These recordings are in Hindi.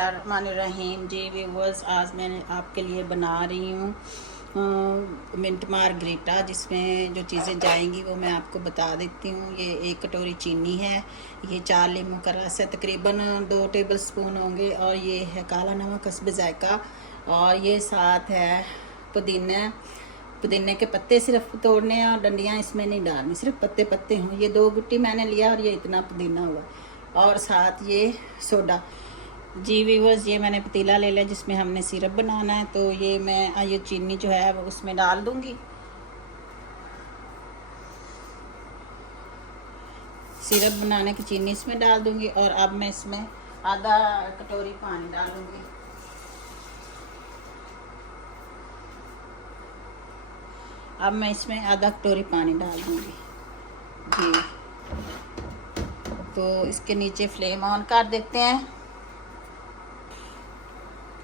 रहीम जी व्यूवर्स, आज मैं आपके लिए बना रही हूँ मिंट मार्गरीटा, जिसमें जो चीज़ें जाएंगी वो मैं आपको बता देती हूँ। ये 1 कटोरी चीनी है, ये 4 लीमू का रस है, तकरीबन 2 टेबलस्पून होंगे, और ये है काला नमक हस्ब जायका, और ये साथ है पुदीने के पत्ते सिर्फ तोड़ने हैं और डंडियाँ इसमें नहीं डालनी, सिर्फ पत्ते पत्ते हों। ये 2 गुट्टी मैंने लिया और ये इतना पुदीना हुआ, और साथ ये सोडा। जी व्यूवर्स, ये मैंने पतीला ले लिया जिसमें हमने सिरप बनाना है, तो ये मैं ये चीनी जो है वो उसमें डाल दूंगी। सिरप बनाने की चीनी इसमें डाल दूंगी, और अब मैं इसमें आधा कटोरी पानी डालूंगी। अब मैं इसमें आधा कटोरी पानी डाल दूंगी जी। तो इसके नीचे फ्लेम ऑन कर देते हैं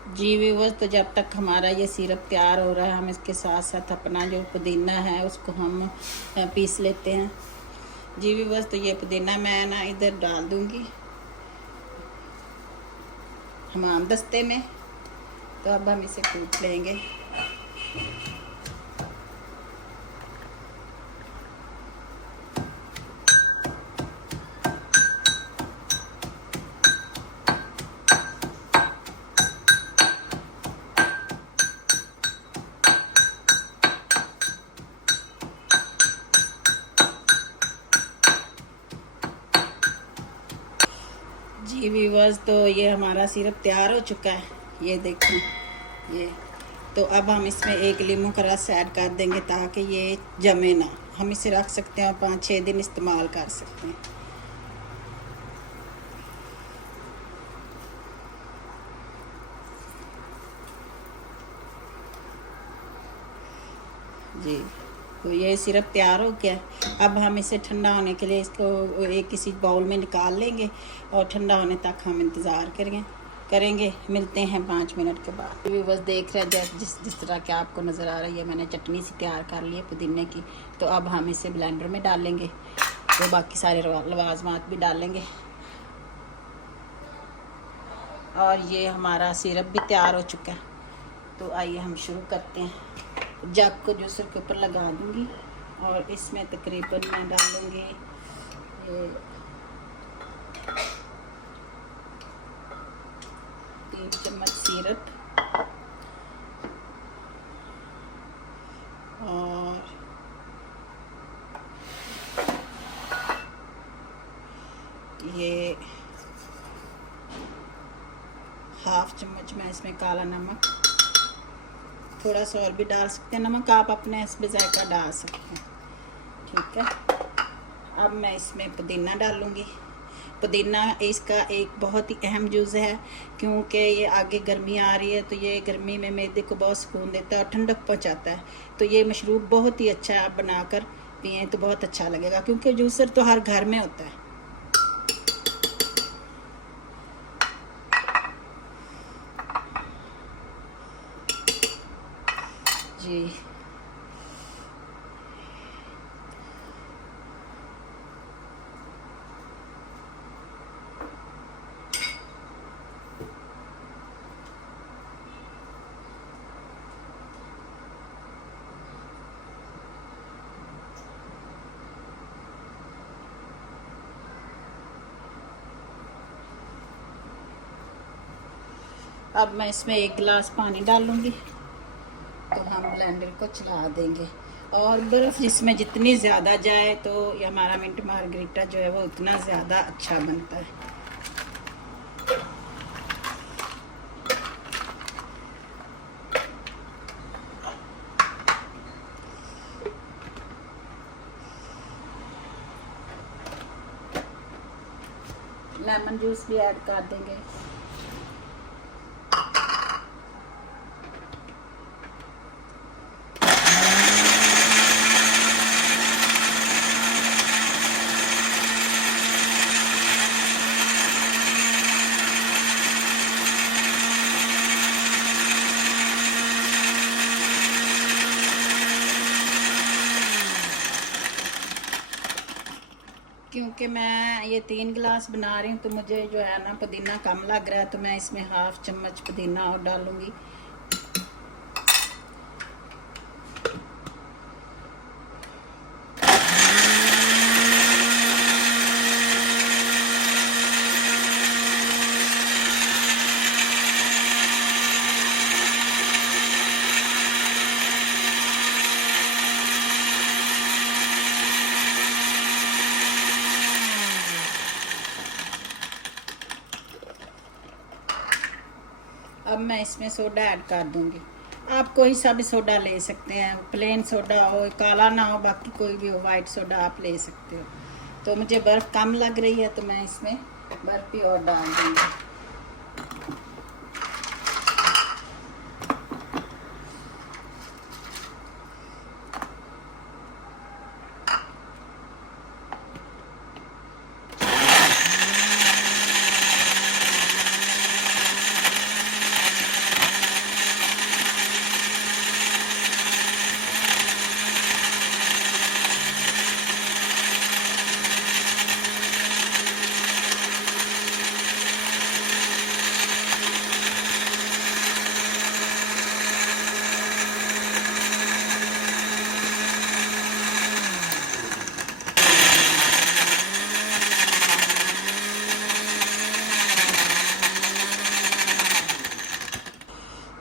जी व्यूवर्स। तो जब तक हमारा ये सिरप तैयार हो रहा है, हम इसके साथ साथ अपना जो पुदीना है उसको हम पीस लेते हैं जी व्यूवर्स। तो ये पुदीना मैं ना इधर डाल दूंगी हमाम दस्ते में। तो अब हम इसे कूट लेंगे। जी व्यूवर्स, तो ये हमारा सिरप तैयार हो चुका है, ये देखें ये। तो अब हम इसमें 1 लीमू का रस ऐड कर देंगे ताकि ये जमे ना। हम इसे रख सकते हैं और 5-6 दिन इस्तेमाल कर सकते हैं जी। तो ये सिरप तैयार हो गया। अब हम इसे ठंडा होने के लिए इसको एक किसी बाउल में निकाल लेंगे, और ठंडा होने तक हम इंतज़ार करेंगे। मिलते हैं 5 मिनट के बाद। व्यूवर्स देख रहे हैं जिस तरह के आपको नज़र आ रही है, मैंने चटनी सी तैयार कर ली है पुदीने की। तो अब हम इसे ब्लेंडर में डालेंगे, तो बाकी सारे लवाजमात भी डालेंगे, और ये हमारा सिरप भी तैयार हो चुका है। तो आइए हम शुरू करते हैं। जग को जूसर के ऊपर लगा दूंगी, और इसमें तकरीबन मैं डालूंगी 3 चम्मच सिरप, और ये 1/2 चम्मच मैं इसमें काला नमक, थोड़ा सा और भी डाल सकते हैं नमक, आप अपने हस्ब जायका डाल सकते हैं, ठीक है। अब मैं इसमें पुदीना डालूंगी। पुदीना इसका एक बहुत ही अहम जूस है, क्योंकि ये आगे गर्मी आ रही है, तो ये गर्मी में मैदे को बहुत सुकून देता है और ठंडक पहुंचाता है। तो ये मशरूब बहुत ही अच्छा है, आप बनाकर पिएँ तो बहुत अच्छा लगेगा, क्योंकि जूसर तो हर घर में होता है जी। अब मैं इसमें 1 गिलास पानी डालूंगी, तो हम ब्लेंडर को चला देंगे। और बर्फ़ इसमें जितनी ज़्यादा जाए तो ये हमारा मिंट मार्गरीटा जो है वो उतना ज़्यादा अच्छा बनता है। लेमन जूस भी ऐड कर देंगे। क्योंकि मैं ये 3 गिलास बना रही हूँ तो मुझे जो है ना पुदीना कम लग रहा है, तो मैं इसमें हाफ चम्मच पुदीना और डालूँगी। अब मैं इसमें सोडा ऐड कर दूंगी। आप कोई सा भी सोडा ले सकते हैं, प्लेन सोडा हो, काला ना हो, बाकी कोई भी हो, वाइट सोडा आप ले सकते हो। तो मुझे बर्फ़ कम लग रही है तो मैं इसमें बर्फ़ भी और डाल दूंगी।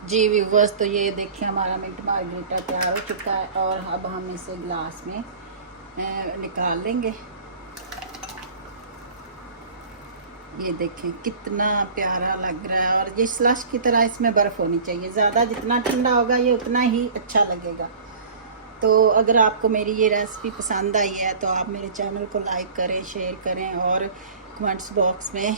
जी व्यूवर्स, तो ये देखिए हमारा मिंट मार्गरीटा तैयार हो चुका है और अब हम इसे ग्लास में निकाल लेंगे। ये देखें कितना प्यारा लग रहा है, और ये स्लश की तरह इसमें बर्फ़ होनी चाहिए। ज़्यादा जितना ठंडा होगा ये उतना ही अच्छा लगेगा। तो अगर आपको मेरी ये रेसिपी पसंद आई है तो आप मेरे चैनल को लाइक करें, शेयर करें और कमेंट्स बॉक्स में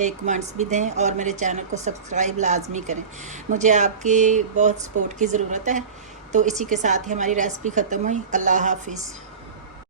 एक कमेंट्स भी दें, और मेरे चैनल को सब्सक्राइब लाजमी करें। मुझे आपकी बहुत सपोर्ट की ज़रूरत है। तो इसी के साथ ही हमारी रेसिपी ख़त्म हुई। अल्लाह हाफिज़।